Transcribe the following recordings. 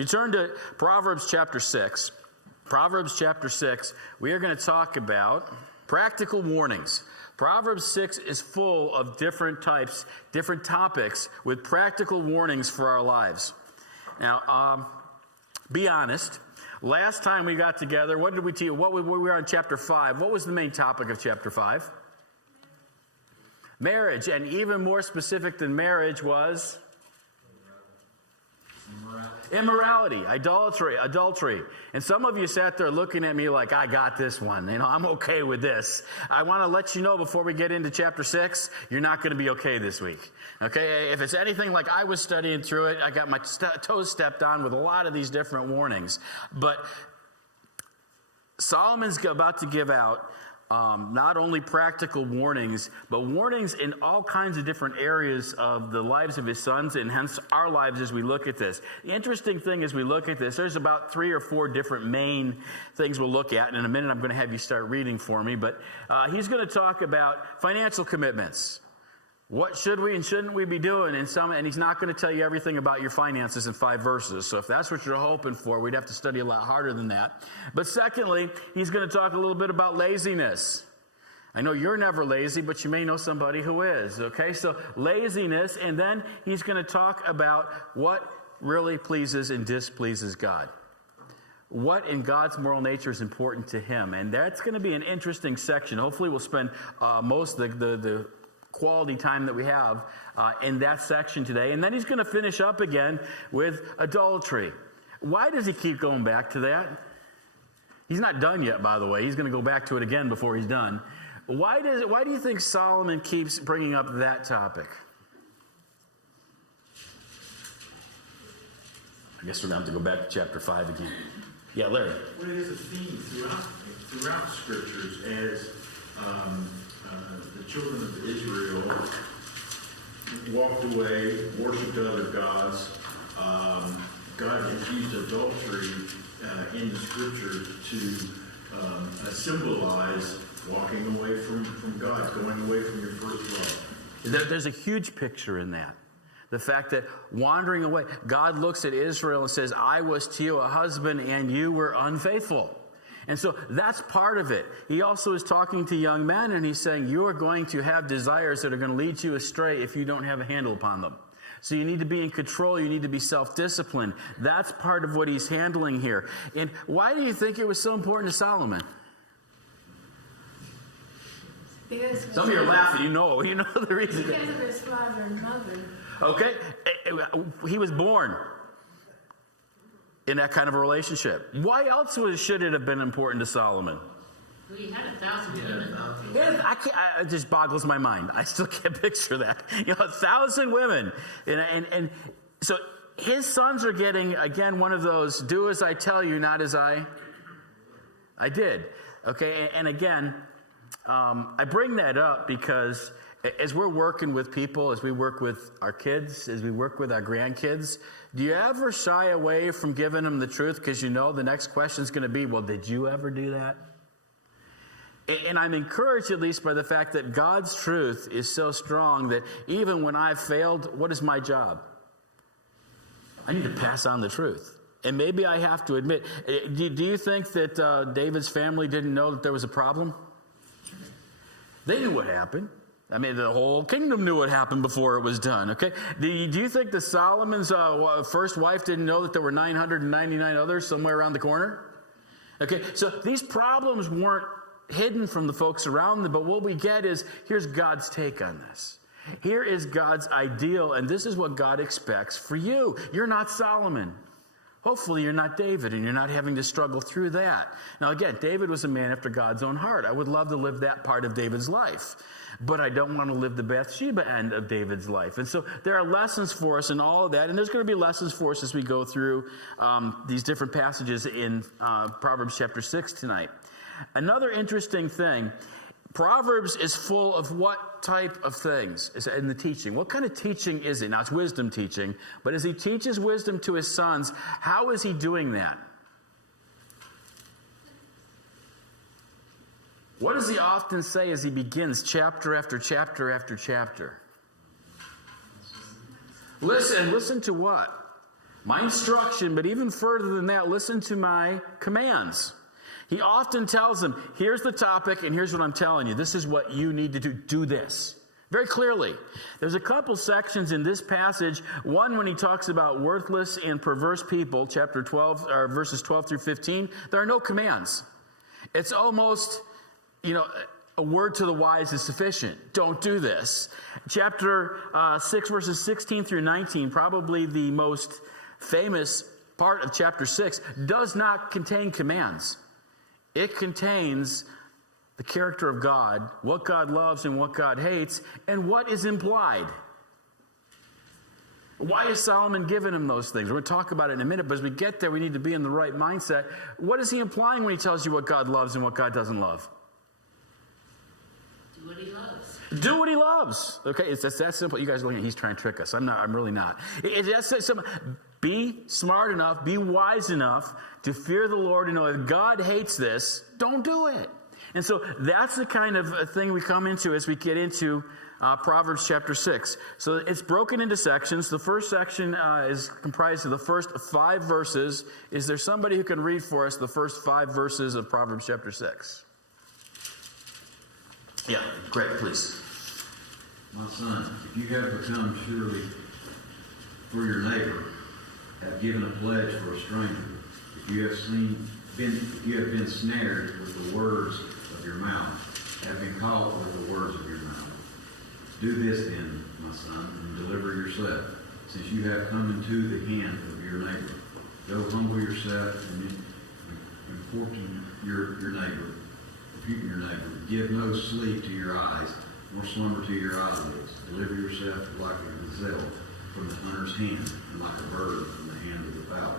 You turn to Proverbs chapter 6. Proverbs chapter 6, we are going to talk about practical warnings. Proverbs 6 is full of different types, different topics with practical warnings for our lives. Now, be honest. Last time we got together, what did we teach? We were on chapter 5. What was the main topic of chapter 5? Marriage. And even more specific than marriage was immorality, adultery. And some of you sat there looking at me like, I got this one. I'm okay with this. I want to let you know before we get into chapter 6, you're not going to be okay this week. Okay? If it's anything like I was studying through it, I got my toes stepped on with a lot of these different warnings. But Solomon's about to give out not only practical warnings, but warnings in all kinds of different areas of the lives of his sons, and hence our lives as we look at this. The interesting thing as we look at this, there's about 3 or 4 different main things we'll look at. And in a minute, I'm going to have you start reading for me. But he's going to talk about financial commitments. What should we and shouldn't we be doing? And he's not going to tell you everything about your finances in 5 verses. So if that's what you're hoping for, we'd have to study a lot harder than that. But secondly, he's going to talk a little bit about laziness. I know you're never lazy, but you may know somebody who is. Okay, so laziness. And then he's going to talk about what really pleases and displeases God. What in God's moral nature is important to him. And that's going to be an interesting section. Hopefully we'll spend most of the quality time that we have in that section today. And then he's going to finish up again with adultery. Why does he keep going back to that? He's not done yet, by the way. He's going to go back to it again before he's done. Why do you think Solomon keeps bringing up that topic? I guess we're going to have to go back to chapter 5 again. Yeah, Larry. Well, it is a theme throughout scriptures as the children of Israel walked away, worshipped other gods. God has used adultery in the scriptures to symbolize walking away from God, going away from your first love. There's a huge picture in that. The fact that wandering away, God looks at Israel and says, I was to you a husband and you were unfaithful. And so that's part of it. He also is talking to young men and he's saying, you are going to have desires that are going to lead you astray if you don't have a handle upon them. So you need to be in control. You need to be self-disciplined. That's part of what he's handling here. And why do you think it was so important to Solomon? Some of you are laughing. You know the reason. Because of his father and mother. Okay. He was born in that kind of a relationship. Why else should it have been important to Solomon? Well, he had 1,000 women. Yeah, it just boggles my mind. I still can't picture that. 1,000 women. And so his sons are getting, again, one of those, do as I tell you, not as I did. Okay, and again, I bring that up because as we're working with people, as we work with our kids, as we work with our grandkids, do you ever shy away from giving them the truth because you know the next question is going to be, well, did you ever do that? And I'm encouraged at least by the fact that God's truth is so strong that even when I've failed, what is my job? I need to pass on the truth. And maybe I have to admit, do you think that David's family didn't know that there was a problem? They knew what happened. I mean, the whole kingdom knew what happened before it was done, okay? Do you think that Solomon's first wife didn't know that there were 999 others somewhere around the corner? Okay, so these problems weren't hidden from the folks around them, but what we get is, here's God's take on this. Here is God's ideal, and this is what God expects for you. You're not Solomon. Hopefully you're not David, and you're not having to struggle through that. Now again, David was a man after God's own heart. I would love to live that part of David's life, but I don't want to live the Bathsheba end of David's life. And so there are lessons for us in all of that, and there's going to be lessons for us as we go through these different passages in Proverbs chapter 6 tonight. Another interesting thing, Proverbs is full of what type of things is in the teaching? What kind of teaching is it? Now, it's wisdom teaching, but as he teaches wisdom to his sons, how is he doing that? What does he often say as he begins chapter after chapter after chapter? Listen to what? My instruction, but even further than that, listen to my commands. He often tells them, here's the topic, and here's what I'm telling you. This is what you need to do. Do this. Very clearly. There's a couple sections in this passage. One, when he talks about worthless and perverse people, chapter 12, or verses 12 through 15, there are no commands. It's almost, a word to the wise is sufficient. Don't do this. Chapter 6, verses 16 through 19, probably the most famous part of chapter 6, does not contain commands. It contains the character of God, what God loves and what God hates, and what is implied. Why is Solomon giving him those things? We're going to talk about it in a minute, but as we get there, we need to be in the right mindset. What is he implying when he tells you what God loves and what God doesn't love? Do what he loves. Do what he loves. Okay, it's that simple. You guys are looking at, he's trying to trick us. I'm really not. That's that simple. Be smart enough, be wise enough to fear the Lord and know if God hates this, don't do it. And so that's the kind of thing we come into as we get into Proverbs chapter 6. So it's broken into sections. The first section is comprised of the first 5 verses. Is there somebody who can read for us the first 5 verses of Proverbs chapter 6? Yeah, great, please. My son, if you have become surely for your neighbor, have given a pledge for a stranger, if you have been snared with the words of your mouth, have been caught with the words of your mouth, do this then, my son, and deliver yourself, since you have come into the hand of your neighbor. Go humble yourself and importune your neighbor. Rebuke your neighbor. Give no sleep to your eyes, nor slumber to your eyelids. Deliver yourself like a gazelle from the hunter's hand, and like a bird from the hand of the fowler.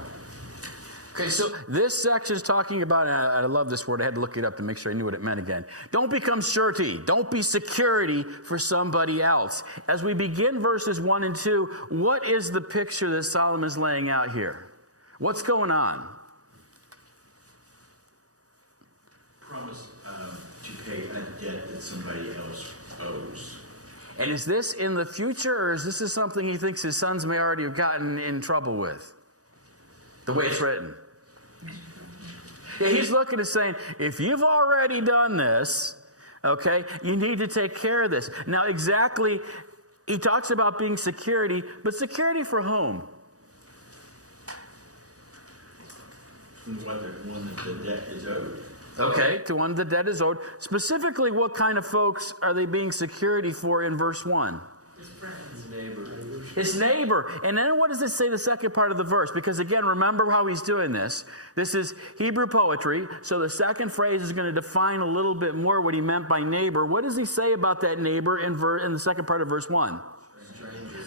Okay, so this section is talking about, and I love this word, I had to look it up to make sure I knew what it meant again. Don't become surety. Don't be security for somebody else. As we begin verses 1 and 2, what is the picture that Solomon is laying out here? What's going on? Promise to pay a debt that somebody else owes. And is this in the future, or is this something he thinks his sons may already have gotten in trouble with? The way it's written. Yeah, he's looking at saying, if you've already done this, okay, you need to take care of this. Now, exactly, he talks about being security, but security for whom? One that the debt is owed. Okay, to one the debt is owed. Specifically, what kind of folks are they being security for in verse 1? His friends. His neighbor. His neighbor. And then what does it say the second part of the verse? Because again, remember how he's doing this. This is Hebrew poetry. So the second phrase is going to define a little bit more what he meant by neighbor. What does he say about that neighbor in the second part of verse 1?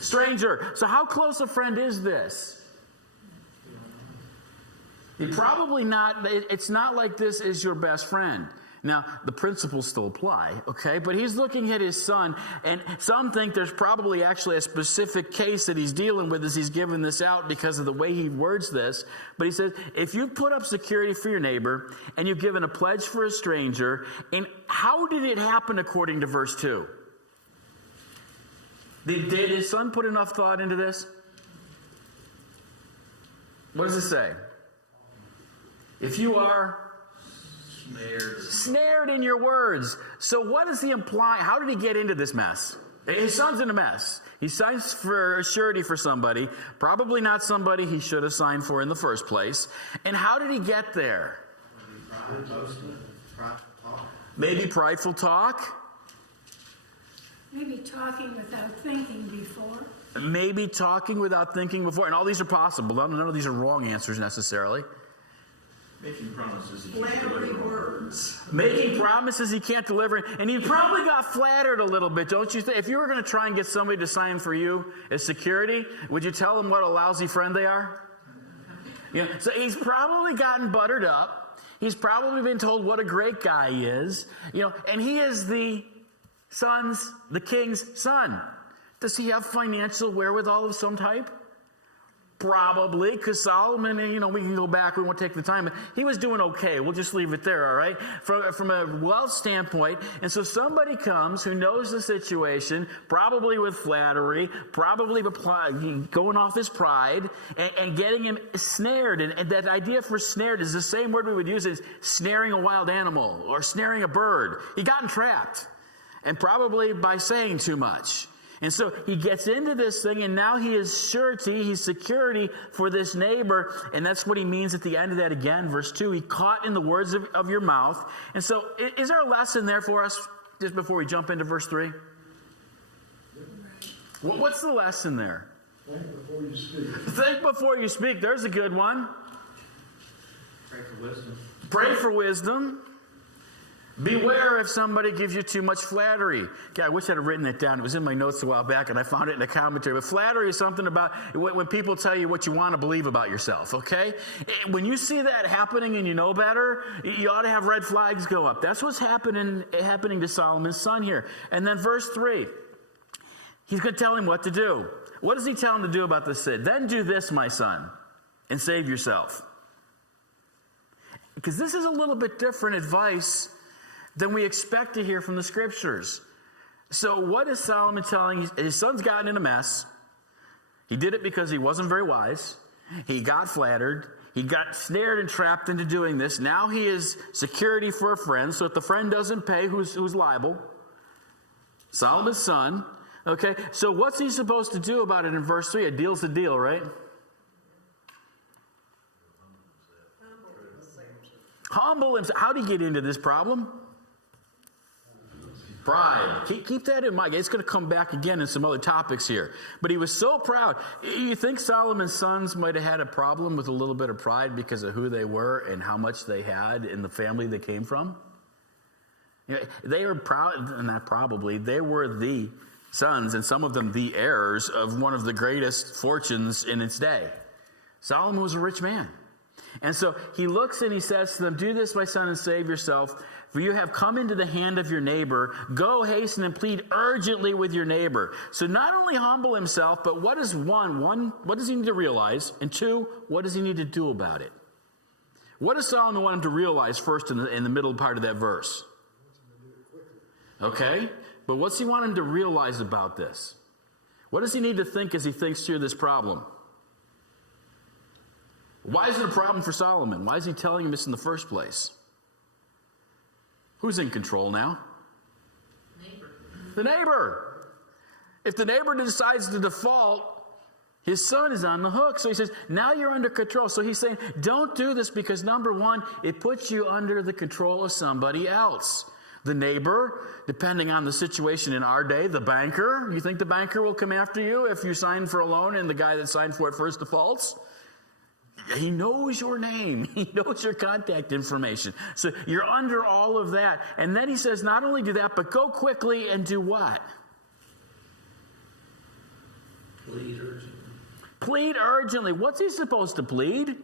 Stranger. So how close a friend is this? He probably not, it's not like this is your best friend. Now, the principles still apply, okay? But he's looking at his son, and some think there's probably actually a specific case that he's dealing with as he's giving this out because of the way he words this. But he says, if you put up security for your neighbor, and you've given a pledge for a stranger, and how did it happen according to verse 2? Did his son put enough thought into this? What does it say? If you are snared in your words. So what does he imply? How did he get into this mess? His son's in a mess. He signs for a surety for somebody, probably not somebody he should have signed for in the first place. And how did he get there? Maybe prideful talk. Maybe talking without thinking before. Maybe talking without thinking before. And all these are possible. None of these are wrong answers necessarily. Making promises he can't deliver. Words. Making promises he can't deliver. And he probably got flattered a little bit, don't you think? If you were going to try and get somebody to sign for you as security, would you tell them what a lousy friend they are? Yeah. So he's probably gotten buttered up. He's probably been told what a great guy he is. And he is the king's son. Does he have financial wherewithal of some type? Probably, because Solomon, we can go back, we won't take the time, but he was doing okay. We'll just leave it there, all right? From a wealth standpoint, and so somebody comes who knows the situation, probably with flattery, probably going off his pride, and getting him snared. And that idea for snared is the same word we would use as snaring a wild animal or snaring a bird. He got entrapped, and probably by saying too much. And so he gets into this thing, and now he is surety, he's security for this neighbor. And that's what he means at the end of that again, verse 2. He caught in the words of your mouth. And so is there a lesson there for us just before we jump into verse 3? What's the lesson there? Think before you speak. Think before you speak. There's a good one. Pray for wisdom. Pray for wisdom. Beware if somebody gives you too much flattery. I wish I'd have written it down. It was in my notes a while back, and I found it in a commentary. But flattery is something about when people tell you what you want to believe about yourself, okay? When you see that happening and you know better, you ought to have red flags go up. That's what's happening to Solomon's son here. And then verse 3, he's going to tell him what to do. What does he tell him to do about this sin? Then do this, my son, and save yourself. Because this is a little bit different advice than we expect to hear from the scriptures. So what is Solomon telling? His son's gotten in a mess. He did it because he wasn't very wise. He got flattered. He got snared and trapped into doing this. Now he is security for a friend. So if the friend doesn't pay, who's liable? Solomon's son. Okay, so what's he supposed to do about it in verse 3? A deal's a deal, right? Humble himself. How did he get into this problem? Pride. Keep that in mind. It's going to come back again in some other topics here. But he was so proud. You think Solomon's sons might have had a problem with a little bit of pride because of who they were and how much they had in the family they came from? They were proud, not probably, they were the sons, and some of them the heirs of one of the greatest fortunes in its day. Solomon was a rich man. And so he looks and he says to them, do this, my son, and save yourself. For you have come into the hand of your neighbor. Go hasten and plead urgently with your neighbor. So not only humble himself, but what is one, what does he need to realize? And two, what does he need to do about it? What does Solomon want him to realize first in the middle part of that verse? Okay, but what's he want him to realize about this? What does he need to think as he thinks through this problem? Why is it a problem for Solomon? Why is he telling him this in the first place? Who's in control now? Neighbor. The neighbor. If the neighbor decides to default, his son is on the hook. So he says, now you're under control. So he's saying, don't do this because, number one, it puts you under the control of somebody else. The neighbor, depending on the situation in our day, the banker. You think the banker will come after you if you sign for a loan and the guy that signed for it first defaults? He knows your name. He knows your contact information. So you're under all of that. And then he says, not only do that, but go quickly and do what? Plead urgently. Plead urgently. What's he supposed to plead?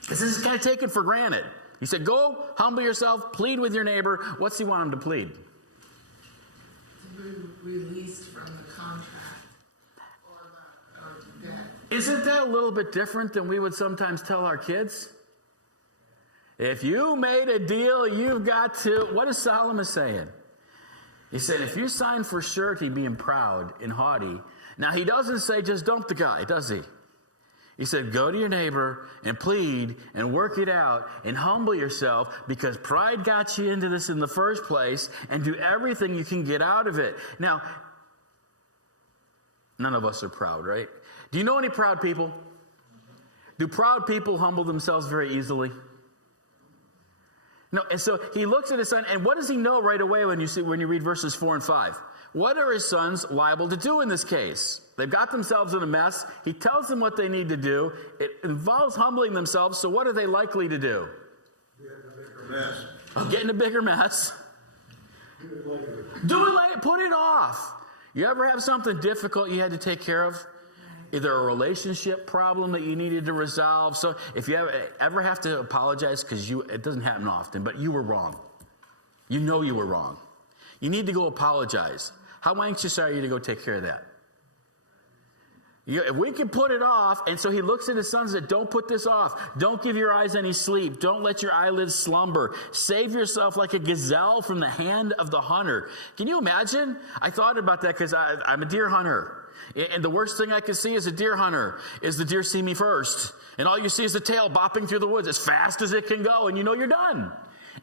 Because this is kind of taken for granted. He said, go, humble yourself, plead with your neighbor. What's he want him to plead? To be released from the contract or the debt. Isn't that a little bit different than we would sometimes tell our kids? If you made a deal, you've got to. What is Solomon saying? He said, if you sign for surety being proud and haughty. Now, he doesn't say just dump the guy, does he? He said, go to your neighbor and plead and work it out and humble yourself because pride got you into this in the first place, and do everything you can get out of it. Now, none of us are proud, right? Do you know any proud people? Do proud people humble themselves very easily? No, and so he looks at his son, and what does he know right away when you read verses 4 and 5? What are his sons liable to do in this case? They've got themselves in a mess. He tells them what they need to do. It involves humbling themselves, so what are they likely to do? Get in a bigger mess. Do it later. Do it later. Put it off. You ever have something difficult you had to take care of? Either a relationship problem that you needed to resolve. So if you ever have to apologize, because it doesn't happen often, but you were wrong. You know you were wrong. You need to go apologize. How anxious are you to go take care of that? If we can put it off, and so he looks at his sons and said, don't put this off. Don't give your eyes any sleep. Don't let your eyelids slumber. Save yourself like a gazelle from the hand of the hunter. Can you imagine? I thought about that because I'm a deer hunter. And the worst thing I can see as a deer hunter is the deer see me first. And all you see is the tail bopping through the woods as fast as it can go, and you know you're done.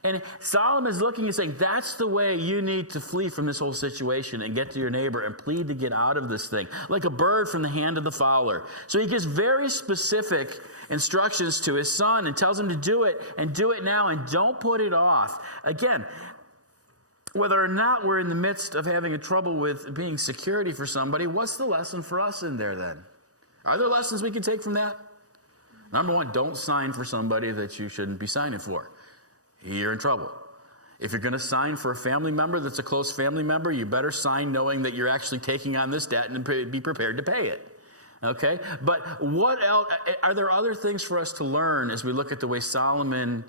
And Solomon's looking and saying, that's the way you need to flee from this whole situation and get to your neighbor and plead to get out of this thing, like a bird from the hand of the fowler. So he gives very specific instructions to his son and tells him to do it and do it now and don't put it off. Again, whether or not we're in the midst of having a trouble with being security for somebody, what's the lesson for us in there then? Are there lessons we can take from that? Number one, don't sign for somebody that you shouldn't be signing for. You're in trouble. If you're going to sign for a family member that's a close family member, you better sign knowing that you're actually taking on this debt and be prepared to pay it. Okay? But what else? Are there other things for us to learn as we look at the way Solomon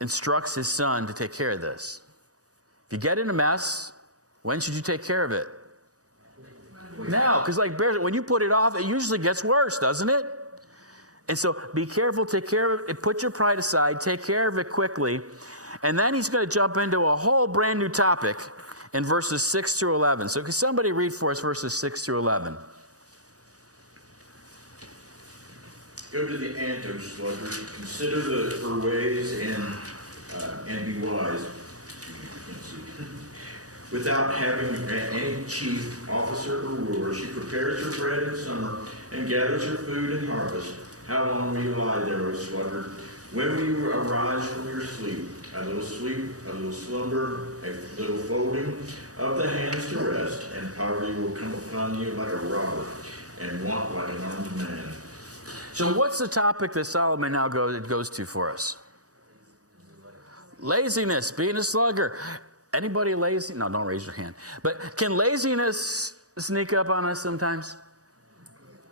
instructs his son to take care of this? If you get in a mess, when should you take care of it? Now, because like bears, when you put it off, it usually gets worse, doesn't it? And so be careful, take care of it, put your pride aside, take care of it quickly. And then he's going to jump into a whole brand new topic in verses 6 through 11. So could somebody read for us verses 6 through 11? Go to the ant, O sluggard, consider her ways and be wise. Without having any chief, officer, or ruler, she prepares her bread in summer and gathers her food in harvest. How long will you lie there, O sluggard? When will you arise from your sleep? A little sleep, a little slumber, a little folding of the hands to rest, and poverty will come upon you like a robber, and want like an armed man. So what's the topic that Solomon now goes to for us? Laziness, being a sluggard. Anybody lazy? No, don't raise your hand. But can laziness sneak up on us sometimes?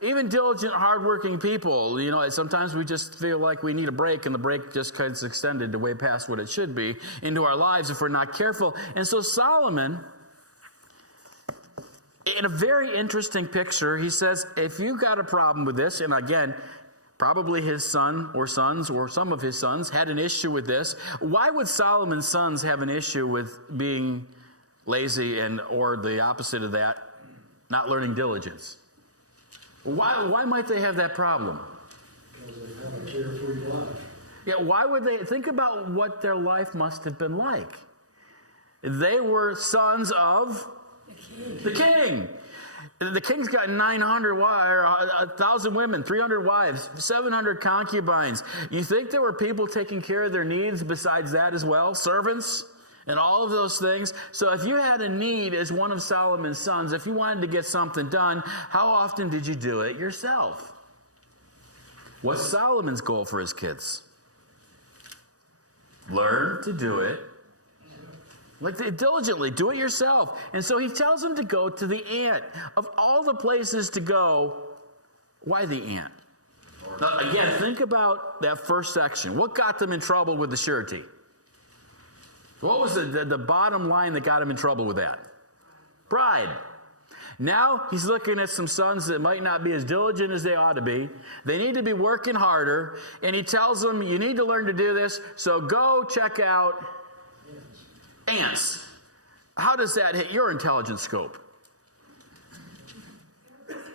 Even diligent, hardworking people, sometimes we just feel like we need a break, and the break just gets extended to way past what it should be into our lives if we're not careful. And so Solomon, in a very interesting picture, he says, if you got a problem with this, and again, probably his son or sons or some of his sons had an issue with this. Why would Solomon's sons have an issue with being lazy or the opposite of that, not learning diligence? Why might they have that problem? Because they have a carefree life. Yeah, why would they? Think about what their life must have been like. They were sons of the king. The king's got 900 wives, 1,000 women, 300 wives, 700 concubines. You think there were people taking care of their needs besides that as well? Servants and all of those things. So if you had a need as one of Solomon's sons, if you wanted to get something done, how often did you do it yourself? What's Solomon's goal for his kids? Learn to do it. Like diligently, do it yourself. And so he tells them to go to the ant. Of all the places to go, why the ant? Now, again, think about that first section. What got them in trouble with the surety? What was the bottom line that got him in trouble with that? Pride. Now he's looking at some sons that might not be as diligent as they ought to be. They need to be working harder. And he tells them, you need to learn to do this, so go check out ants. How does that hit your intelligence scope?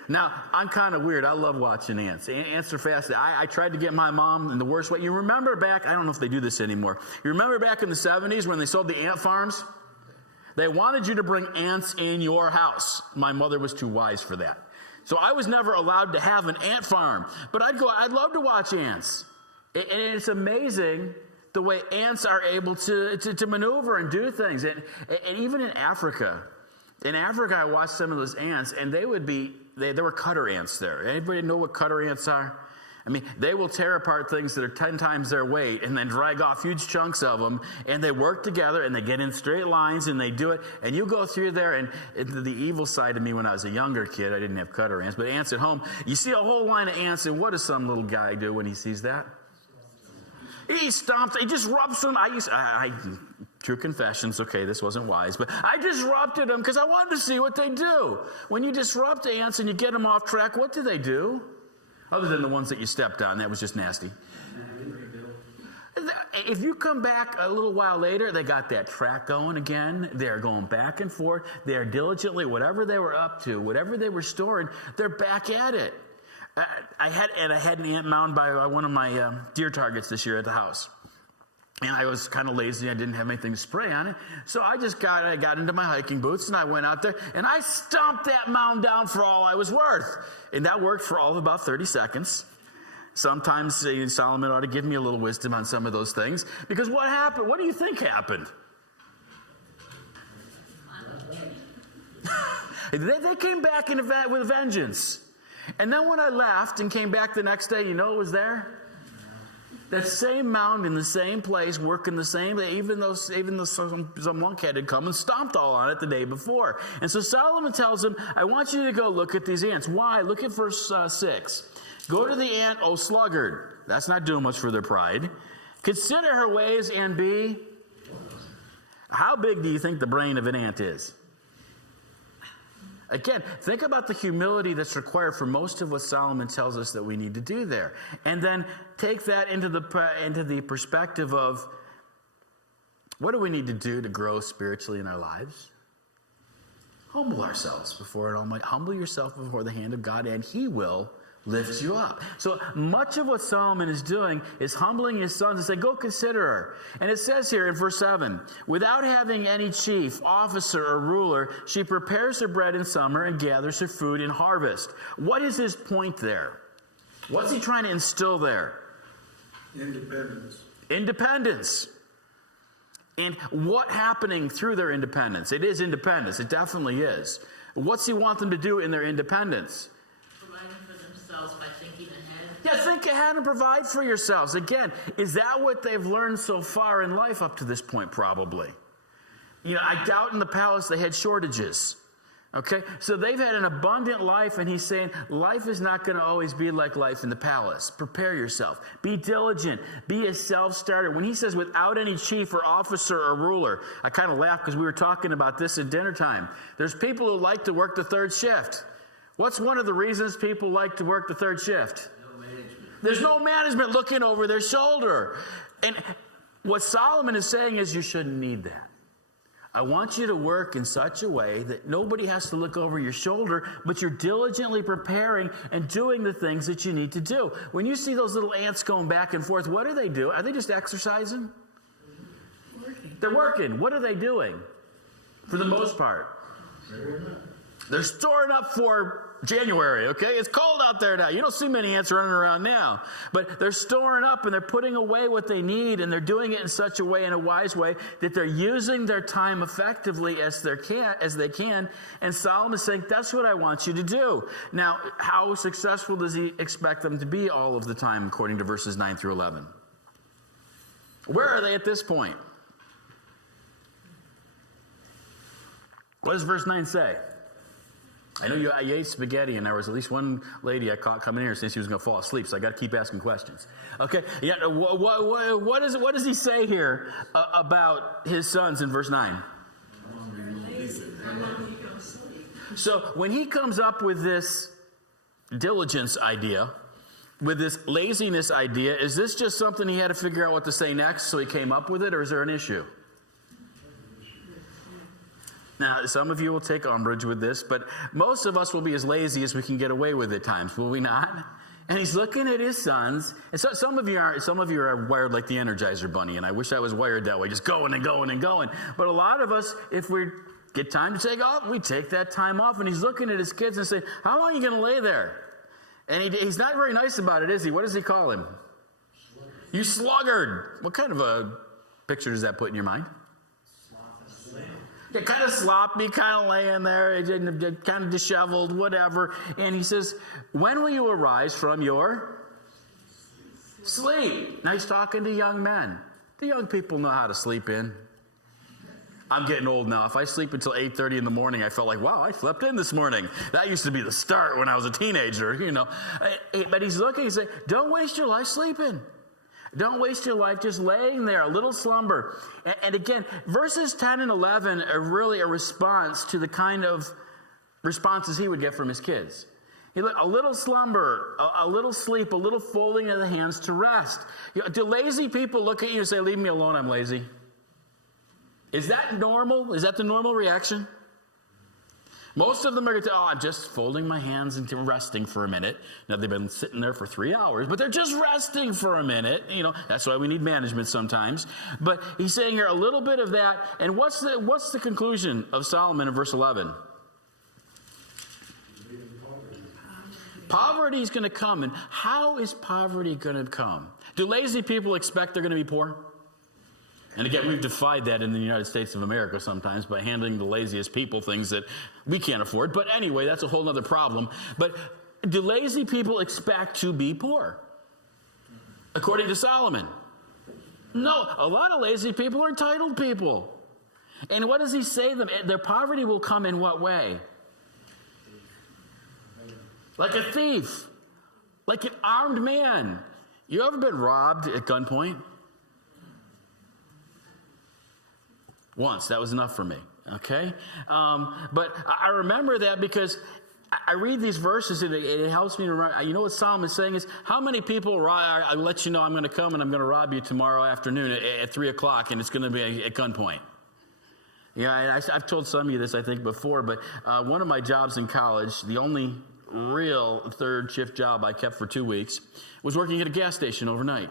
Now, I'm kind of weird. I love watching ants. Ants are fascinating. I tried to get my mom in the worst way. You remember back, I don't know if they do this anymore. You remember back in the 70s when they sold the ant farms? They wanted you to bring ants in your house. My mother was too wise for that. So I was never allowed to have an ant farm. But I'd love to watch ants. And it's amazing the way ants are able to maneuver and do things. And even in Africa, I watched some of those ants, and there were cutter ants there. Anybody know what cutter ants are? I mean, they will tear apart things that are 10 times their weight and then drag off huge chunks of them, and they work together, and they get in straight lines, and they do it. And you go through there, and the evil side of me when I was a younger kid, I didn't have cutter ants, but ants at home, you see a whole line of ants, and what does some little guy do when he sees that? He stomps, he just rubs them. I True confessions, okay, this wasn't wise, but I disrupted them because I wanted to see what they do. When you disrupt ants and you get them off track, what do? Other than the ones that you stepped on, that was just nasty. If you come back a little while later, they got that track going again. They're going back and forth. They're diligently, whatever they were up to, whatever they were storing, they're back at it. I had an ant mound by one of my deer targets this year at the house. And I was kind of lazy. I didn't have anything to spray on it. So I got into my hiking boots and I went out there and I stomped that mound down for all I was worth. And that worked for all of about 30 seconds. Sometimes Solomon ought to give me a little wisdom on some of those things. Because what happened? What do you think happened? They came back with a vengeance. And then when I left and came back the next day, you know what was there? That same mound in the same place, working the same way, even though some lunkhead had come and stomped all on it the day before. And so Solomon tells him, I want you to go look at these ants. Why? Look at verse 6. Go to the ant, O sluggard. That's not doing much for their pride. Consider her ways and be. How big do you think the brain of an ant is? Again, think about the humility that's required for most of what Solomon tells us that we need to do there. And then take that into the perspective of what do we need to do to grow spiritually in our lives? Humble ourselves before an Almighty. Humble yourself before the hand of God, and He will lift you up. So much of what Solomon is doing is humbling his sons and saying, go consider her. And it says here in verse 7, without having any chief, officer, or ruler, she prepares her bread in summer and gathers her food in harvest. What is his point there? What's he trying to instill there? Independence. And what happening through their independence? It is independence. It definitely is. What's he want them to do in their independence? By thinking ahead. Yeah, think ahead and provide for yourselves. Again, is that what they've learned so far in life up to this point? Probably. You know, I doubt in the palace they had shortages. Okay? So they've had an abundant life, and he's saying life is not going to always be like life in the palace. Prepare yourself. Be diligent. Be a self-starter. When he says without any chief or officer or ruler, I kind of laugh because we were talking about this at dinner time. There's people who like to work the third shift. What's one of the reasons people like to work the third shift? No management. There's no management looking over their shoulder. And what Solomon is saying is you shouldn't need that. I want you to work in such a way that nobody has to look over your shoulder, but you're diligently preparing and doing the things that you need to do. When you see those little ants going back and forth, what do they do? Are they just exercising? They're working. What are they doing? For the most part. They're storing up for January, okay? It's cold out there now. You don't see many ants running around now. But they're storing up and they're putting away what they need, and they're doing it in such a way, in a wise way, that they're using their time effectively as they can. And Solomon is saying, that's what I want you to do. Now, how successful does he expect them to be all of the time, according to verses 9 through 11? Where are they at this point? What does verse 9 say? I know you ate spaghetti, and there was at least one lady I caught coming here since she was going to fall asleep, so I got to keep asking questions. Okay, yeah. What does he say here about his sons in verse 9? So when he comes up with this diligence idea, with this laziness idea, is this just something he had to figure out what to say next, so he came up with it, or is there an issue? Now, some of you will take umbrage with this, but most of us will be as lazy as we can get away with at times, will we not? And he's looking at his sons. And so some of you are wired like the Energizer Bunny, and I wish I was wired that way, just going and going and going. But a lot of us, if we get time to take off, we take that time off. And he's looking at his kids and saying, how long are you going to lay there? And he's not very nice about it, is he? What does he call him? You sluggard. What kind of a picture does that put in your mind? Yeah, kind of sloppy, kind of laying there, kind of disheveled, whatever. And he says, when will you arise from your sleep? Now he's talking to young men. The young people know how to sleep in. I'm getting old now. If I sleep until 8:30 in the morning, I felt like, wow, I slept in this morning. That used to be the start when I was a teenager, you know. But he's looking, he's saying, don't waste your life sleeping. Don't waste your life just laying there, a little slumber. And again, verses 10 and 11 are really a response to the kind of responses he would get from his kids. A little slumber, a little sleep, a little folding of the hands to rest. Do lazy people look at you and say, leave me alone, I'm lazy? Is that normal? Is that the normal reaction? Most of them are going to say, I'm just folding my hands and resting for a minute. Now, they've been sitting there for 3 hours, but they're just resting for a minute. That's why we need management sometimes. But he's saying here a little bit of that. And what's the conclusion of Solomon in verse 11? Poverty is going to come. And how is poverty going to come? Do lazy people expect they're going to be poor? And again, we've defied that in the United States of America sometimes by handing the laziest people things that we can't afford. But anyway, that's a whole other problem. But do lazy people expect to be poor? According to Solomon. No, a lot of lazy people are entitled people. And what does he say to them? Their poverty will come in what way? Like a thief. Like an armed man. You ever been robbed at gunpoint? Once. That was enough for me. Okay? But I remember that because I read these verses and it helps me to remember. You know what Solomon is saying is, how many people I let you know I'm going to come and I'm going to rob you tomorrow afternoon at 3 o'clock and it's going to be at gunpoint? Yeah, and I've told some of you this, I think, before, but one of my jobs in college, the only real third shift job I kept for 2 weeks, was working at a gas station overnight.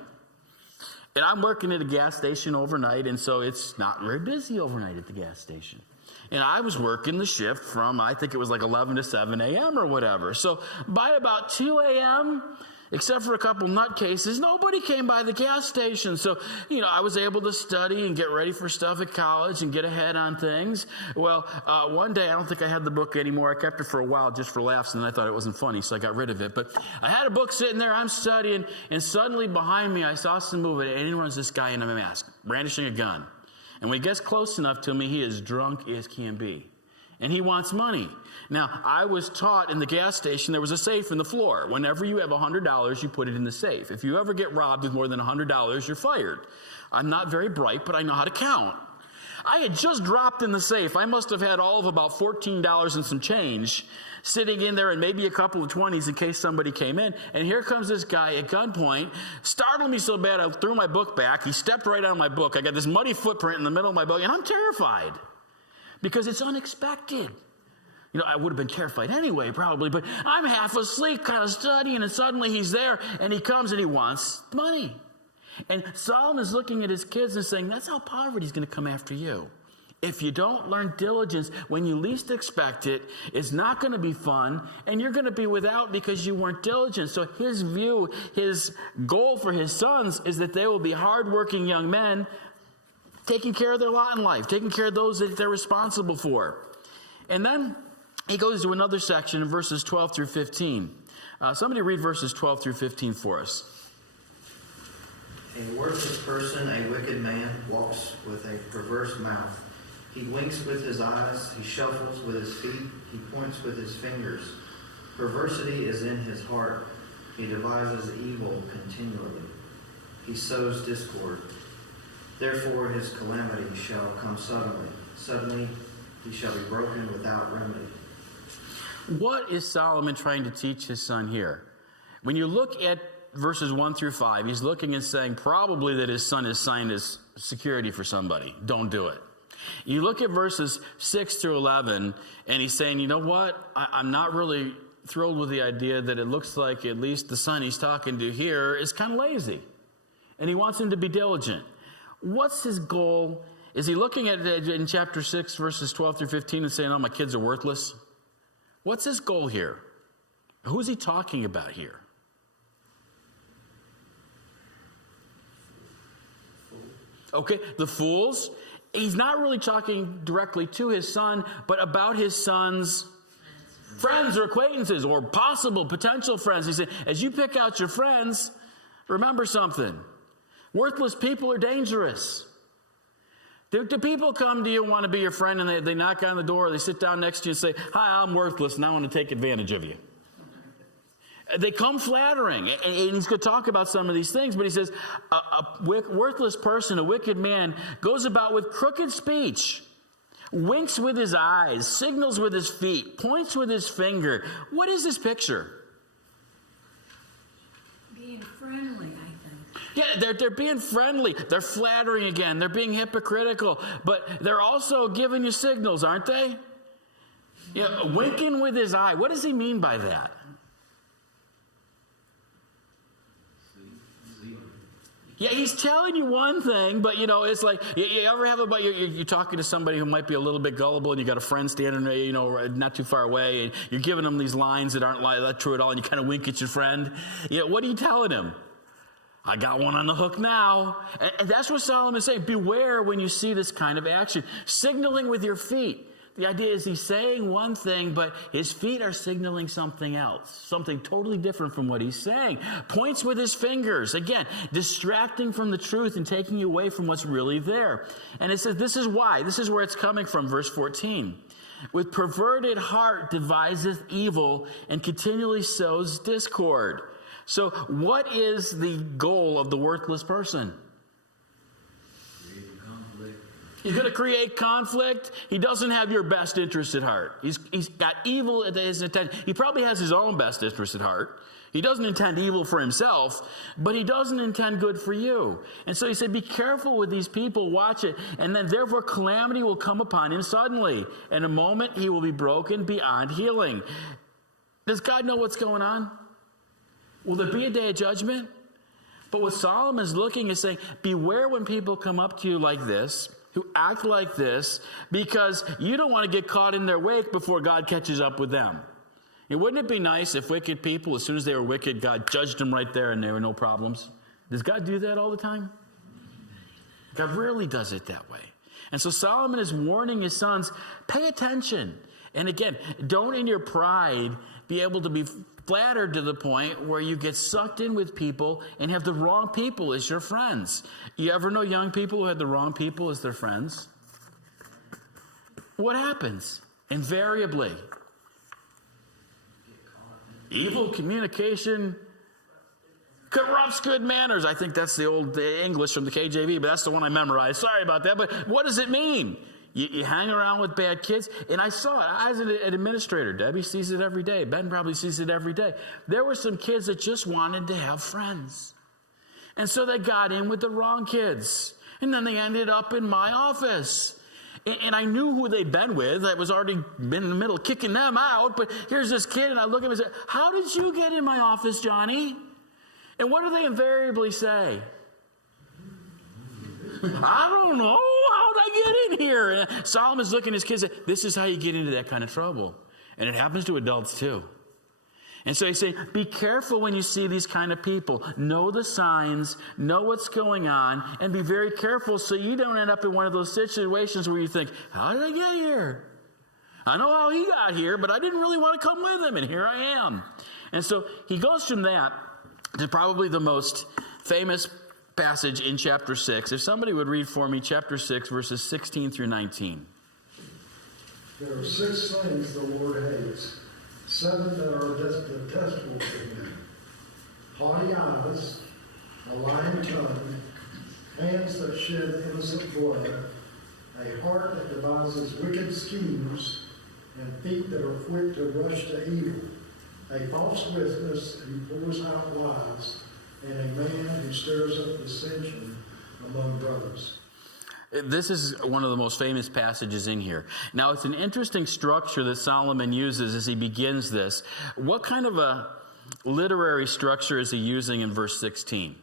And I'm working at a gas station overnight, and so it's not very busy overnight at the gas station. And I was working the shift from, I think it was like 11 to 7 a.m. or whatever. So by about 2 a.m., except for a couple nutcases, nobody came by the gas station. So, I was able to study and get ready for stuff at college and get ahead on things. Well, one day, I don't think I had the book anymore. I kept it for a while just for laughs, and then I thought it wasn't funny, so I got rid of it. But I had a book sitting there, I'm studying, and suddenly behind me, I saw some movement, and in runs this guy in a mask, brandishing a gun. And when he gets close enough to me, he is drunk as can be. And he wants money. Now, I was taught in the gas station there was a safe in the floor. Whenever you have $100, you put it in the safe. If you ever get robbed with more than $100, you're fired. I'm not very bright, but I know how to count. I had just dropped in the safe. I must have had all of about $14 and some change sitting in there and maybe a couple of 20s in case somebody came in. And here comes this guy at gunpoint, startled me so bad I threw my book back. He stepped right on my book. I got this muddy footprint in the middle of my book, and I'm terrified because it's unexpected. I would have been terrified anyway, probably, but I'm half asleep, kind of studying, and suddenly he's there, and he comes and he wants money. And Solomon's looking at his kids and saying, that's how poverty's going to come after you. If you don't learn diligence when you least expect it, it's not going to be fun, and you're going to be without because you weren't diligent. So his view, his goal for his sons is that they will be hardworking young men taking care of their lot in life, taking care of those that they're responsible for. And then he goes to another section in verses 12 through 15. Somebody read verses 12 through 15 for us. A worthless person, a wicked man, walks with a perverse mouth. He winks with his eyes, he shuffles with his feet, he points with his fingers. Perversity is in his heart. He devises evil continually. He sows discord. Therefore his calamity shall come suddenly. Suddenly he shall be broken without remedy. What is Solomon trying to teach his son here? When you look at verses 1 through 5, he's looking and saying probably that his son has signed his security for somebody. Don't do it. You look at verses 6 through 11, and he's saying, you know what? I'm not really thrilled with the idea that it looks like at least the son he's talking to here is kind of lazy. And he wants him to be diligent. What's his goal? Is he looking at it in chapter 6, verses 12 through 15 and saying, oh, my kids are worthless? What's his goal here? Who's he talking about here? Okay, the fools. He's not really talking directly to his son, but about his son's friends or acquaintances or possible potential friends. He said, as you pick out your friends, remember something. Worthless people are dangerous. Do people come to you and want to be your friend and they knock on the door, or they sit down next to you and say, hi, I'm worthless and I want to take advantage of you? They come flattering. And he's going to talk about some of these things, but he says, a worthless person, a wicked man, goes about with crooked speech, winks with his eyes, signals with his feet, points with his finger. What is this picture? Being friendly, I think. Yeah, they're being friendly. They're flattering again. They're being hypocritical. But they're also giving you signals, aren't they? Yeah, winking with his eye. What does he mean by that? Yeah, he's telling you one thing, but it's like, you ever have about you're talking to somebody who might be a little bit gullible, and you got a friend standing there, not too far away, and you're giving them these lines that aren't that true at all, and you kind of wink at your friend. What are you telling him? I got one on the hook now. And that's what Solomon's saying. Beware when you see this kind of action. Signaling with your feet. The idea is he's saying one thing, but his feet are signaling something else, something totally different from what he's saying. Points with his fingers, again, distracting from the truth and taking you away from what's really there. And it says this is why. This is where it's coming from, verse 14. With perverted heart deviseth evil and continually sows discord. So what is the goal of the worthless person? He's going to create conflict. He doesn't have your best interest at heart. He's got evil at his intent. He probably has his own best interest at heart. He doesn't intend evil for himself, but he doesn't intend good for you. And so he said, be careful with these people, watch it. And then therefore calamity will come upon him suddenly. In a moment he will be broken beyond healing. Does God know what's going on? Will there be a day of judgment? But what Solomon's looking is saying, beware when people come up to you like this, who act like this, because you don't want to get caught in their wake before God catches up with them. Wouldn't it be nice if wicked people, as soon as they were wicked, God judged them right there and there were no problems? Does God do that all the time? God rarely does it that way. And so Solomon is warning his sons, pay attention. And again, don't in your pride be able to be flattered to the point where you get sucked in with people and have the wrong people as your friends. You ever know young people who had the wrong people as their friends? What happens? Invariably, evil communication corrupts good manners. I think that's the old English from the KJV, but that's the one I memorized. Sorry about that, but what does it mean? You hang around with bad kids, and I saw it. As an administrator, Debbie sees it every day. Ben probably sees it every day. There were some kids that just wanted to have friends. And so they got in with the wrong kids. And then they ended up in my office. And I knew who they'd been with. I was already been in the middle kicking them out. But here's this kid, and I look at him and say, how did you get in my office, Johnny? And what do they invariably say? I don't know. How'd I get in here? And Solomon's looking at his kids and said, this is how you get into that kind of trouble. And it happens to adults too. And so he's saying, be careful when you see these kind of people. Know the signs, know what's going on, and be very careful so you don't end up in one of those situations where you think, how did I get here? I know how he got here, but I didn't really want to come with him, and here I am. And so he goes from that to probably the most famous passage in chapter 6. If somebody would read for me chapter 6, verses 16 through 19. There are 6 things the Lord hates, 7 that are detestable to him: haughty eyes, a lying tongue, hands that shed innocent blood, a heart that devises wicked schemes, and feet that are quick to rush to evil, a false witness who pours out lies, and a man who stirs up dissension among brothers. This is one of the most famous passages in here. Now, it's an interesting structure that Solomon uses as he begins this. What kind of a literary structure is he using in verse 16?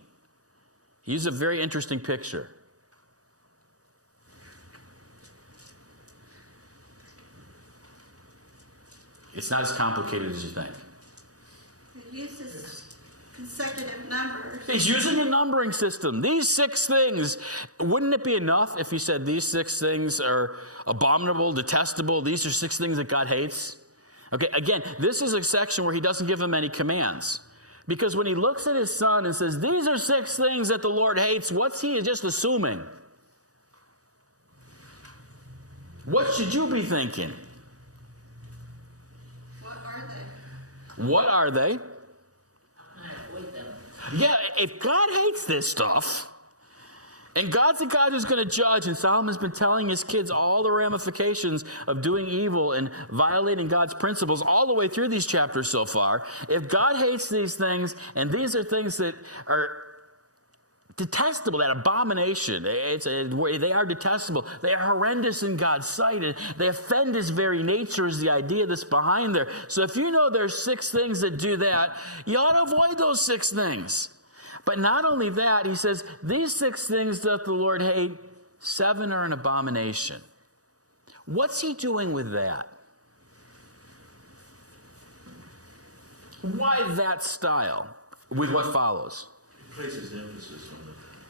He uses a very interesting picture. It's not as complicated as you think. It uses consecutive numbers. He's using a numbering system. These 6 things, wouldn't it be enough if he said these 6 things are abominable, detestable, these are 6 things that God hates? Okay, again, this is a section where he doesn't give them any commands. Because when he looks at his son and says, these are 6 things that the Lord hates, what's he just assuming? What should you be thinking? What are they? What are they? Yeah, if God hates this stuff, and God's the God who's going to judge, and Solomon's been telling his kids all the ramifications of doing evil and violating God's principles all the way through these chapters so far. If God hates these things, and these are things that are detestable, that abomination, they are detestable. They are horrendous in God's sight, and they offend his very nature is the idea that's behind there. So if you know there's 6 things that do that, you ought to avoid those 6 things. But not only that, he says, these 6 things doth the Lord hate, 7 are an abomination. What's he doing with that? Why that style with what follows? He places emphasis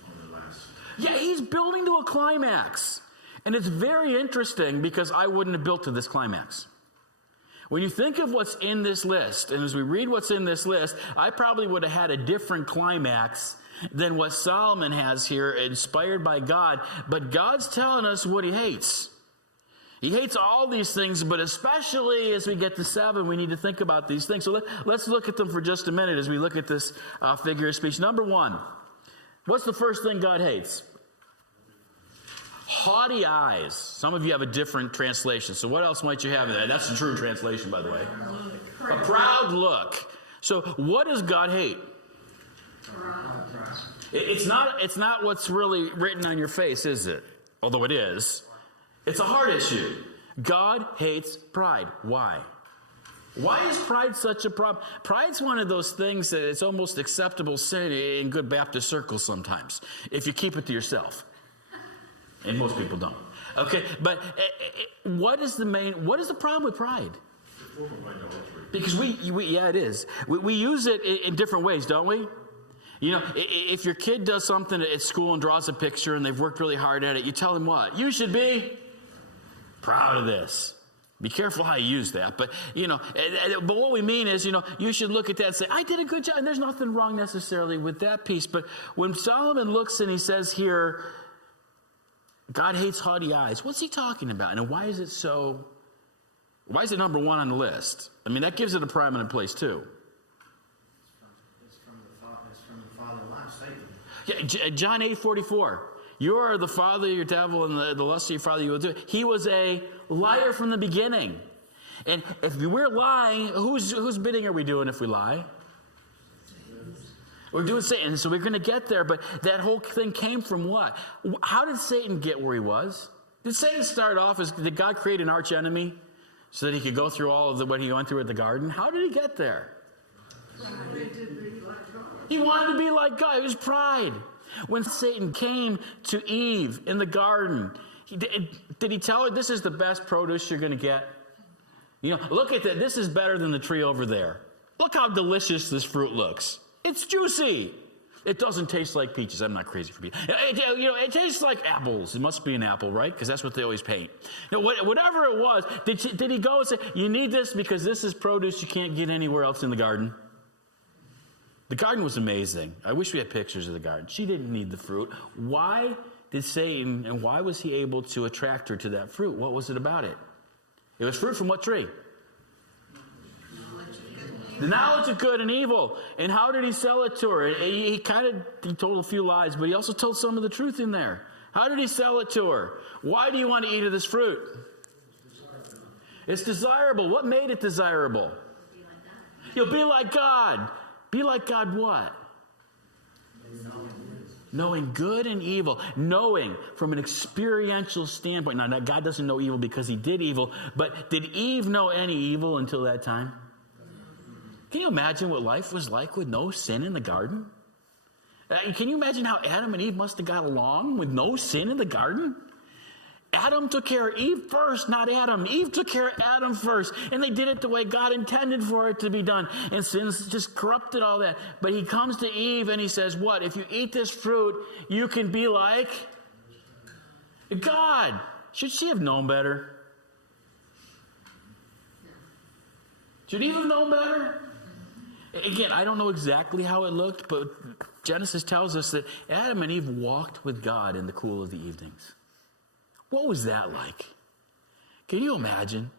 on the last. Yeah, he's building to a climax. And it's very interesting because I wouldn't have built to this climax. When you think of what's in this list, and as we read what's in this list, I probably would have had a different climax than what Solomon has here, inspired by God. But God's telling us what he hates. He hates all these things, but especially as we get to 7, we need to think about these things. So let's look at them for just a minute as we look at this figure of speech. Number 1, what's the first thing God hates? Haughty eyes. Some of you have a different translation. So what else might you have in there? That's the true translation, by the way. A proud look. So what does God hate? It's not what's really written on your face, is it? Although it is. It's a heart issue. God hates pride. Why? Why is pride such a problem? Pride's one of those things that it's almost acceptable sin in good Baptist circles sometimes, if you keep it to yourself. And most people don't. Okay, but what is the problem with pride? Because it is. We use it in different ways, don't we? You know, if your kid does something at school and draws a picture and they've worked really hard at it, you tell them what? You should be proud of this. Be careful how you use that. But, but what we mean is, you should look at that and say, I did a good job. And there's nothing wrong necessarily with that piece. But when Solomon looks and he says here, God hates haughty eyes. What's he talking about? And why is it number 1 on the list? I mean, that gives it a prominent place too. It's from the father of lies, Satan. Yeah, John 8:44. You are the father of your devil, and the lust of your father you will do. He was a liar from the beginning. And if we're lying, whose bidding are we doing if we lie? We're doing Satan, so we're going to get there. But that whole thing came from what? How did Satan get where he was? Did Satan start off as, did God create an arch enemy so that he could go through all of what he went through at the garden? How did he get there? He wanted to be like God. It was pride. When Satan came to Eve in the garden, did he tell her, this is the best produce you're going to get? Look at that. This is better than the tree over there. Look how delicious this fruit looks. It's juicy. It doesn't taste like peaches. I'm not crazy for peaches. It tastes like apples. It must be an apple, right? Because that's what they always paint. Whatever it was, did he go and say, you need this because this is produce you can't get anywhere else in the garden? The garden was amazing. I wish we had pictures of the garden. She didn't need the fruit. Why did Satan, and why was he able to attract her to that fruit? What was it about it? It was fruit from what tree? The knowledge of good and evil. And how did he sell it to her? He told a few lies, but he also told some of the truth in there. How did he sell it to her? Why do you want to eat of this fruit? It's desirable. What made it desirable? You'll be like God. Be like God what? Knowing good and evil. Knowing from an experiential standpoint. Now, God doesn't know evil because he did evil, but did Eve know any evil until that time? Can you imagine what life was like with no sin in the garden? Can you imagine how Adam and Eve must have got along with no sin in the garden? Adam took care of Eve first, not Adam. Eve took care of Adam first. And they did it the way God intended for it to be done. And sin's just corrupted all that. But he comes to Eve and he says, what? If you eat this fruit, you can be like God. Should she have known better? Should Eve have known better? Again, I don't know exactly how it looked, but Genesis tells us that Adam and Eve walked with God in the cool of the evenings. What was that like? Can you imagine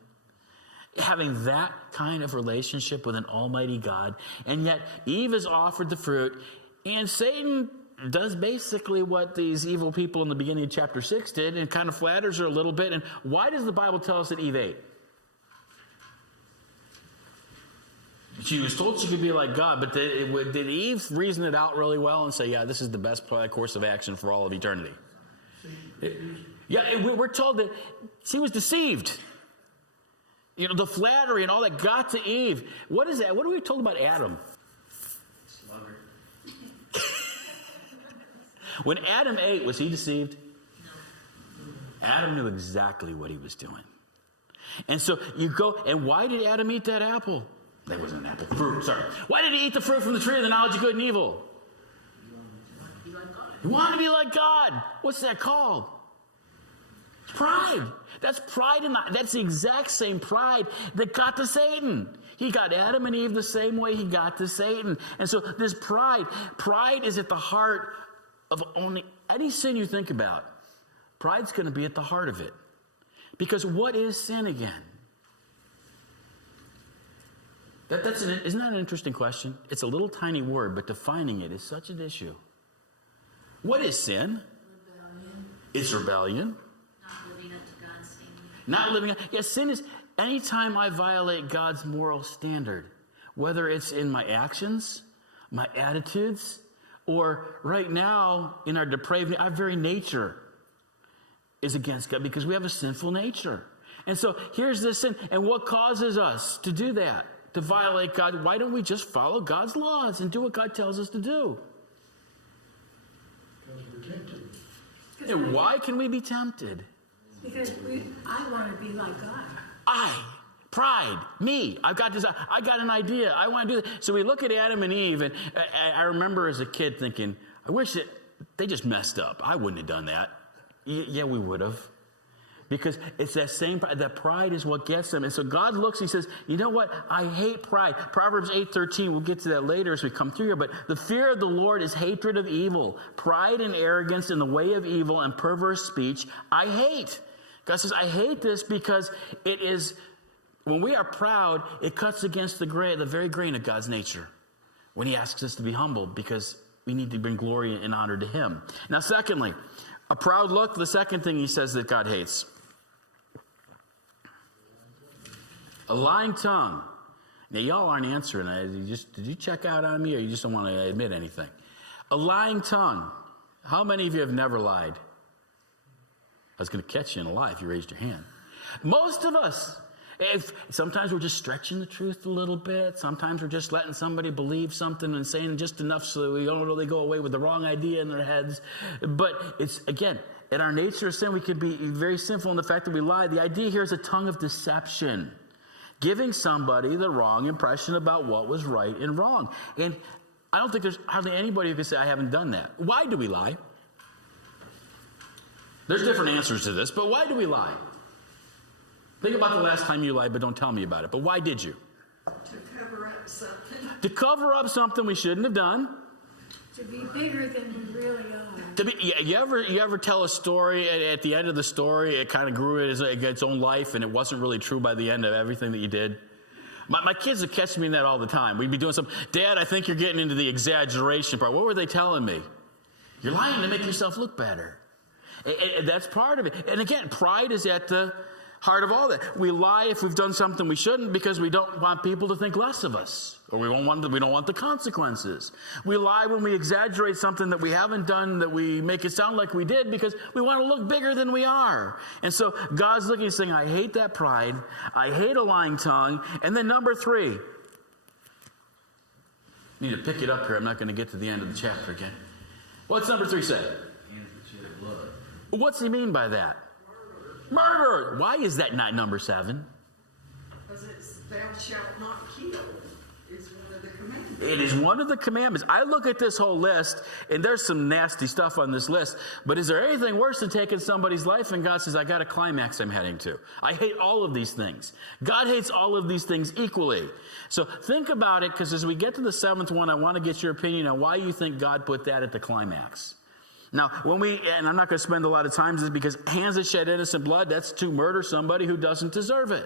having that kind of relationship with an almighty God? And yet Eve is offered the fruit, And Satan does basically what these evil people in the beginning of chapter 6 did, and kind of flatters her a little bit. And why does the Bible tell us that Eve ate? She was told she could be like God, but did Eve reason it out really well and say, yeah, this is the best course of action for all of eternity? We're told that she was deceived. You know, the flattery and all that got to Eve. What is that? What are we told about Adam? Sluggard. When Adam ate, was he deceived? No. Adam knew exactly what he was doing. And so you go, and why did Adam eat that apple? That wasn't an apple. Fruit, sorry. Why did he eat the fruit from the tree of the knowledge of good and evil? He wanted to be like God. What's that called? Pride. That's pride that's the exact same pride that got to Satan. He got Adam and Eve the same way he got to Satan. And so this pride is at the heart of only any sin you think about. Pride's going to be at the heart of it. Because what is sin again? Isn't that an interesting question? It's a little tiny word, but defining it is such an issue. What is sin? Rebellion. It's rebellion. Not living up to God's standard. Not living up. Yes, sin is anytime I violate God's moral standard, whether it's in my actions, my attitudes, or right now in our depraved, our very nature is against God because we have a sinful nature. And so here's this sin. And what causes us to do that? To violate God? Why don't we just follow God's laws and do what God tells us to do? Because we're tempted. And why can we be tempted? Because I want to be like God. Pride, me, I got an idea, I want to do that. So we look at Adam and Eve, and I remember as a kid thinking, I wish that they just messed up. I wouldn't have done that. Yeah, we would have. Because it's that same pride. That pride is what gets them. And so God looks, he says, you know what? I hate pride. Proverbs 8:13, we'll get to that later as we come through here. But the fear of the Lord is hatred of evil. Pride and arrogance in the way of evil and perverse speech, I hate. God says, I hate this because it is, when we are proud, it cuts against the very grain of God's nature. When he asks us to be humble because we need to bring glory and honor to him. Now, secondly, a proud look, the second thing he says that God hates. A lying tongue. Now, y'all aren't answering. Did you check out on me, or you just don't want to admit anything? A lying tongue. How many of you have never lied? I was going to catch you in a lie if you raised your hand. Most of us. Sometimes we're just stretching the truth a little bit. Sometimes we're just letting somebody believe something and saying just enough so we don't really go away with the wrong idea in their heads. But it's, again, in our nature of sin, we can be very sinful in the fact that we lie. The idea here is a tongue of deception. Giving somebody the wrong impression about what was right and wrong. And I don't think there's hardly anybody who can say, I haven't done that. Why do we lie? There's different answers to this, but why do we lie? Think about the last time you lied, but don't tell me about it. But why did you? To cover up something. To cover up something we shouldn't have done. To be bigger than we really are. You ever tell a story, at the end of the story, it kind of grew its own life, and it wasn't really true by the end of everything that you did? My kids would catch me in that all the time. We'd be doing something. Dad, I think you're getting into the exaggeration part. What were they telling me? You're lying to make yourself look better. And that's part of it. And again, pride is at the heart of all that. We lie if we've done something we shouldn't because we don't want people to think less of us, or we don't want the consequences. We lie when we exaggerate something that we haven't done, that we make it sound like we did because we want to look bigger than we are. And so God's looking and saying, I hate that pride. I hate a lying tongue. And then number 3. Need to pick it up here. I'm not going to get to the end of the chapter again. What's number 3 say? Hands that shed blood. What's he mean by that? Murder. Why is that not number 7? Because it's thou shalt not kill is one of the commandments. It is one of the commandments. I look at this whole list, and there's some nasty stuff on this list, but is there anything worse than taking somebody's life? And God says, I got a climax I'm heading to. I hate all of these things. God hates all of these things equally. So think about it, because as we get to the 7th one, I want to get your opinion on why you think God put that at the climax. Now, and I'm not going to spend a lot of time on this, because hands that shed innocent blood, that's to murder somebody who doesn't deserve it.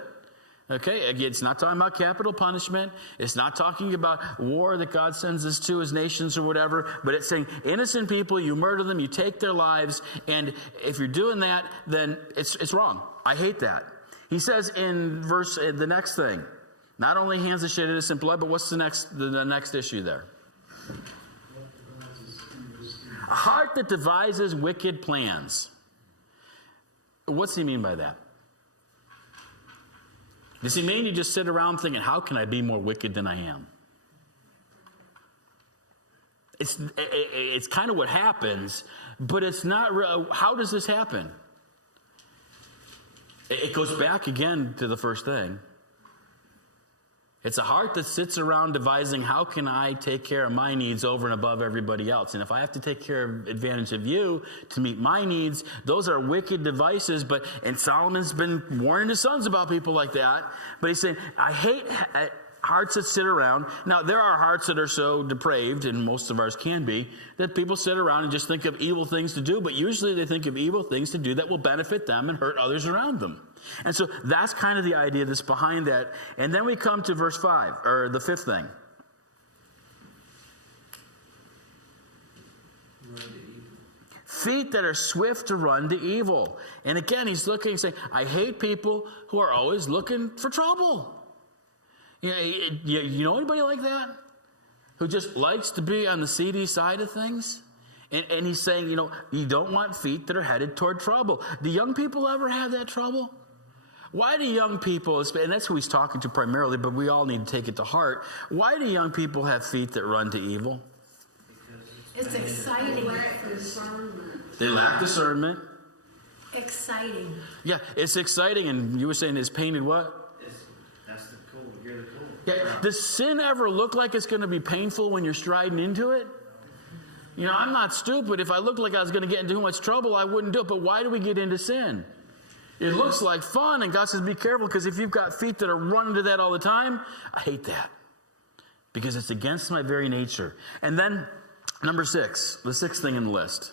Okay, again, it's not talking about capital punishment. It's not talking about war that God sends us to as nations or whatever, but it's saying innocent people, you murder them, you take their lives, and if you're doing that, then it's wrong. I hate that. He says in the next thing, not only hands that shed innocent blood, but what's the next issue there? A heart that devises wicked plans. What's he mean by that? Does he mean you just sit around thinking, how can I be more wicked than I am? It's kind of what happens, but it's not real. How does this happen? It goes back again to the first thing. It's a heart that sits around devising, how can I take care of my needs over and above everybody else? And if I have to take advantage of you to meet my needs, those are wicked devices. And Solomon's been warning his sons about people like that. But he's saying, I hate hearts that sit around. Now, there are hearts that are so depraved, and most of ours can be, that people sit around and just think of evil things to do. But usually they think of evil things to do that will benefit them and hurt others around them. And so that's kind of the idea that's behind that. And then we come to verse 5, or the fifth thing. Feet that are swift to run to evil. And again, he's looking and saying, I hate people who are always looking for trouble. You know anybody like that? Who just likes to be on the seedy side of things? And he's saying, you don't want feet that are headed toward trouble. Do young people ever have that trouble? Why do young people, and that's who he's talking to primarily, but we all need to take it to heart. Why do young people have feet that run to evil? It's exciting. They lack discernment. Exciting. Yeah, it's exciting. And you were saying it's painted what? That's the cool. You're the cool. Yeah. Does sin ever look like it's going to be painful when you're striding into it? I'm not stupid. If I looked like I was going to get into too much trouble, I wouldn't do it. But why do we get into sin? It looks like fun, and God says, be careful, because if you've got feet that are running to that all the time, I hate that. Because it's against my very nature. And then, number 6, the sixth thing in the list.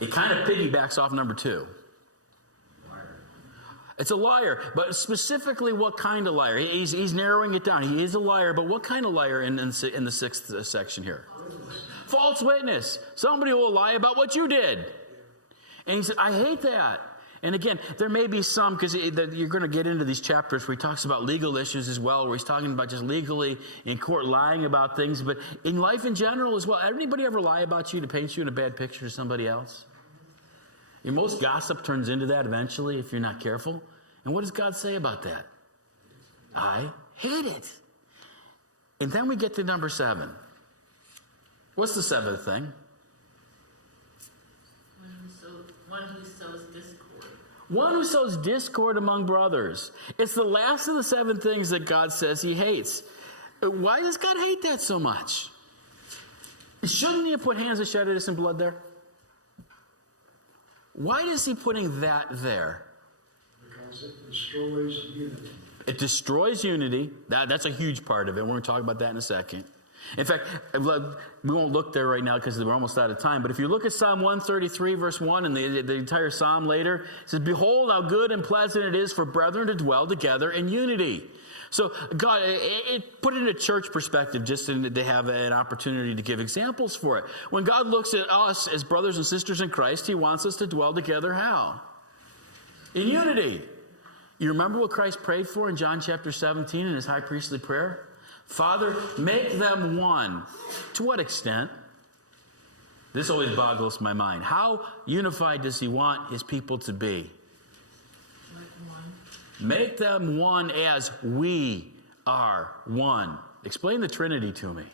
It kind of piggybacks off number 2. It's a liar, but specifically what kind of liar? He's narrowing it down. He is a liar, but what kind of liar in the sixth section here? False witness. Somebody who will lie about what you did. And he said, I hate that. And again, there may be some, because you're going to get into these chapters where he talks about legal issues as well, where he's talking about just legally in court lying about things, but in life in general as well. Anybody ever lie about you to paint you in a bad picture to somebody else? Most gossip turns into that eventually if you're not careful. And what does God say about that? I hate it. And then we get to number 7. What's the 7th thing? One who sows discord. One who sows discord among brothers. It's the last of the 7 things that God says he hates. Why does God hate that so much? Shouldn't he have put hands that shed innocent blood there? Why is he putting that there? Because it destroys unity. It destroys unity. That's a huge part of it. We're going to talk about that in a second. In fact, we won't look there right now because we're almost out of time. But if you look at Psalm 133, verse 1, and the entire psalm later, it says, behold how good and pleasant it is for brethren to dwell together in unity. So God, it put it in a church perspective just to have an opportunity to give examples for it. When God looks at us as brothers and sisters in Christ, he wants us to dwell together how? In unity. You remember what Christ prayed for in John chapter 17 in his high priestly prayer? Father, make them one. To what extent? This always boggles my mind. How unified does he want his people to be? Make them one as we are one. Explain the Trinity to me.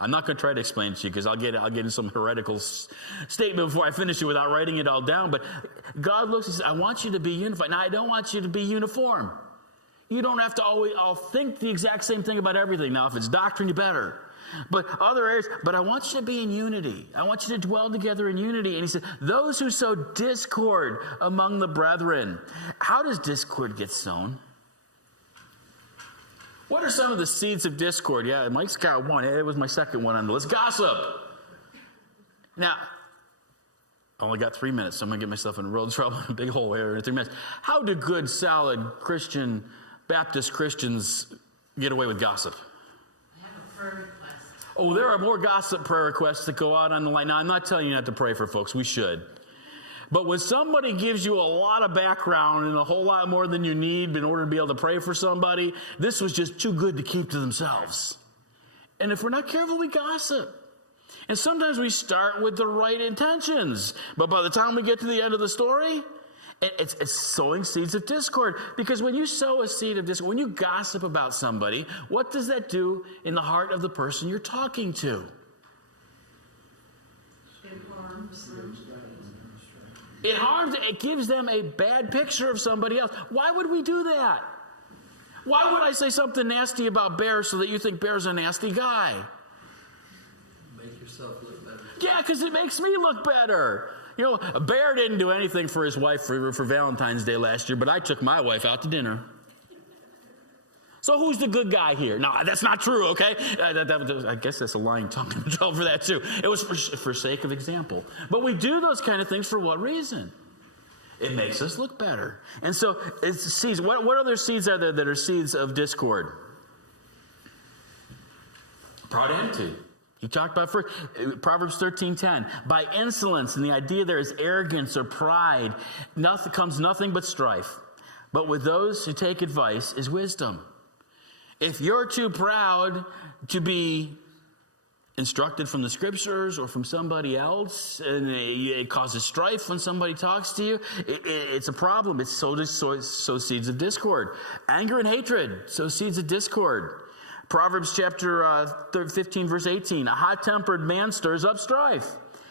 I'm not going to try to explain it to you because I'll get into some heretical statement before I finish it without writing it all down. But God looks and says, I want you to be unified. Now, I don't want you to be uniform. You don't have to always all think the exact same thing about everything. Now, if it's doctrine, you better. But other areas, but I want you to be in unity. I want you to dwell together in unity. And he said, those who sow discord among the brethren. How does discord get sown? What are some of the seeds of discord? Yeah, Mike's got one. It was my second one on the list. Gossip. Now, only got 3 minutes, so I'm going to get myself in real trouble in a big hole here in 3 minutes. How do good, solid Christian, Baptist Christians get away with gossip? I have a prayer request. Oh, there are more gossip prayer requests that go out on the line. Now, I'm not telling you not to pray for folks. We should. But when somebody gives you a lot of background and a whole lot more than you need in order to be able to pray for somebody, this was just too good to keep to themselves. And if we're not careful, we gossip. And sometimes we start with the right intentions. But by the time we get to the end of the story, it's sowing seeds of discord. Because when you sow a seed of discord, when you gossip about somebody, what does that do in the heart of the person you're talking to? It harms, it gives them a bad picture of somebody else. Why would we do that? Why would I say something nasty about Bear so that you think Bear's a nasty guy? Make yourself look better. Yeah, because it makes me look better. You know, Bear didn't do anything for his wife for Valentine's Day last year, but I took my wife out to dinner. So who's the good guy here? No, that's not true, okay? I guess that's a lying tongue in the trouble for that too. It was for sake of example. But we do those kind of things for what reason? It makes us look better. And so it's seeds. What other seeds are there that are seeds of discord? Proud attitude. You talked about first, Proverbs 13:10. By insolence, and the idea there is arrogance or pride, comes nothing but strife. But with those who take advice is wisdom. If you're too proud to be instructed from the scriptures or from somebody else, and it causes strife when somebody talks to you, it's a problem. It's sow seeds of discord. Anger and hatred sow seeds of discord. Proverbs chapter 15, verse 18. A hot-tempered man stirs up strife,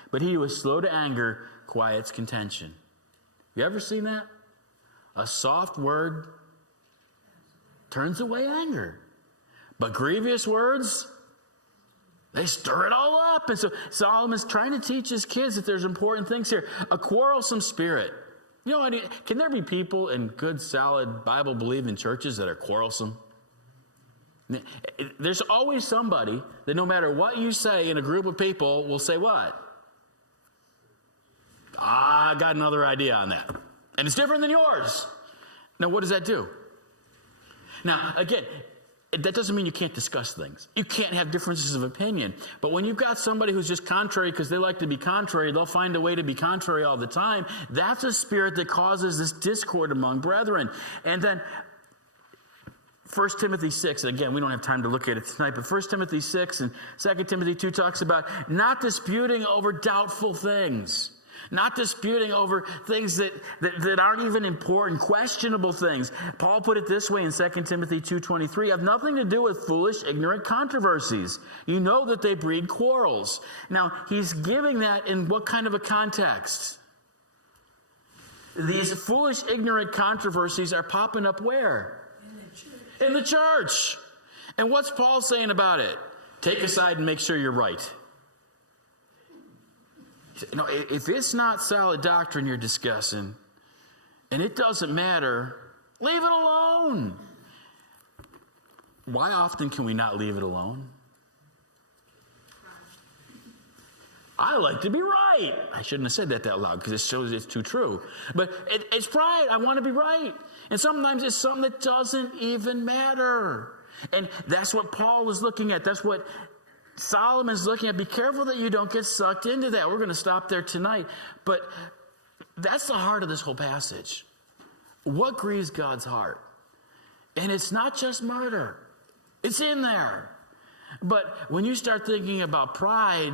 but he who is slow to anger quiets contention. You ever seen that? A soft word turns away anger. But grievous words, they stir it all up. And so Solomon's trying to teach his kids that there's important things here. A quarrelsome spirit. You know, can there be people in good, solid, Bible-believing churches that are quarrelsome? There's always somebody that no matter what you say in a group of people will say what? I got another idea on that. And it's different than yours. Now, what does that do? Now, again, that doesn't mean you can't discuss things. You can't have differences of opinion. But when you've got somebody who's just contrary because they like to be contrary, they'll find a way to be contrary all the time. That's a spirit that causes this discord among brethren. And then 1 Timothy 6, and again, we don't have time to look at it tonight, but 1 Timothy 6 and 2 Timothy 2 talks about not disputing over doubtful things. Not disputing over things that aren't even important, questionable things. Paul put it this way in 2 Timothy 2:23, have nothing to do with foolish, ignorant controversies. You know that they breed quarrels. Now, he's giving that in what kind of a context? These foolish, ignorant controversies are popping up where? In the church. And what's Paul saying about it? Take a side and make sure you're right. You know, if it's not solid doctrine you're discussing, and it doesn't matter, leave it alone. Why often can we not leave it alone? I like to be right. I shouldn't have said that loud because it shows it's too true. But it's pride. I want to be right. And sometimes it's something that doesn't even matter. And that's what Paul is looking at. That's what Solomon's looking at. Be careful that you don't get sucked into that. We're going to stop there tonight. But that's the heart of this whole passage. What grieves God's heart? And it's not just murder. It's in there. But when you start thinking about pride,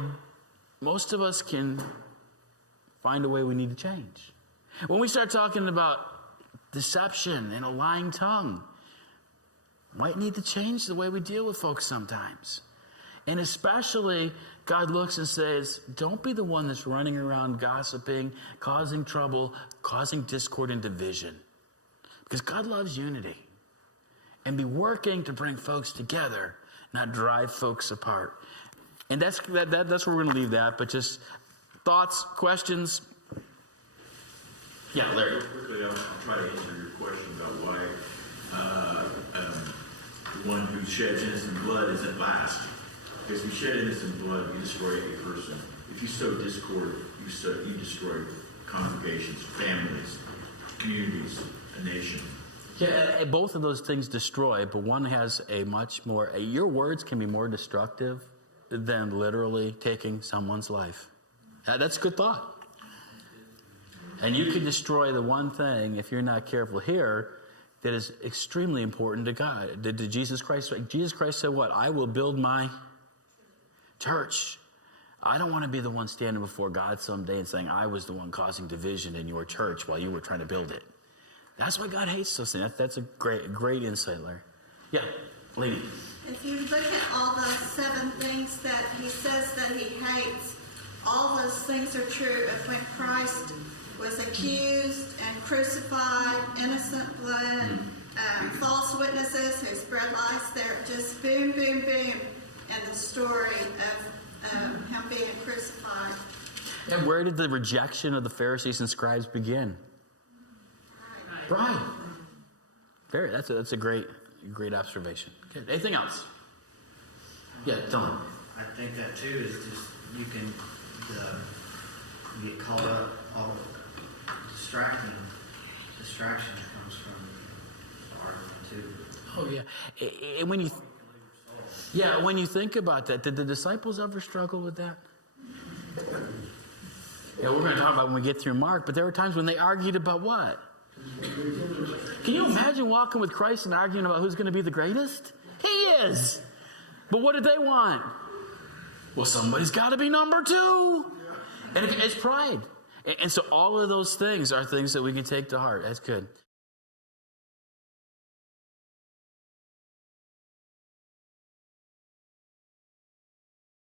most of us can find a way we need to change. When we start talking about deception and a lying tongue, might need to change the way we deal with folks sometimes. And especially, God looks and says, don't be the one that's running around gossiping, causing trouble, causing discord and division. Because God loves unity. And be working to bring folks together, not drive folks apart. And that's where we're going to leave that. But just thoughts, questions? Yeah, Larry. Real quickly, I'll try to answer your question about why the one who sheds innocent blood isn't last. Because if you shed innocent blood, you destroy a person. If you sow discord, you destroy congregations, families, communities, a nation. Yeah, both of those things destroy, but one has a much more, your words can be more destructive than literally taking someone's life. That's a good thought. And you can destroy the one thing, if you're not careful here, that is extremely important to God. Did Jesus Christ said what? I will build my church. I don't want to be the one standing before God someday and saying, I was the one causing division in your church while you were trying to build it. That's why God hates those things. That's a great insight, Larry. Yeah, Lady. If you look at all those 7 things that he says that he hates, all those things are true of when Christ was accused and crucified, innocent blood, false witnesses who spread lies. They're just boom, boom, boom in the story of him being crucified. And where did the rejection of the Pharisees and scribes begin? Pride. That's a great observation. Okay, anything else? Yeah, Don. I think that too is just you can get caught up all distraction comes from the argument too. Oh yeah, and when you think about that, did the disciples ever struggle with that? Yeah, we're going to talk about when we get through Mark, but there were times when they argued about what? Can you imagine walking with Christ and arguing about who's going to be the greatest? He is. But what did they want? Well, somebody's got to be number 2. And it's pride. And so all of those things are things that we can take to heart. That's good.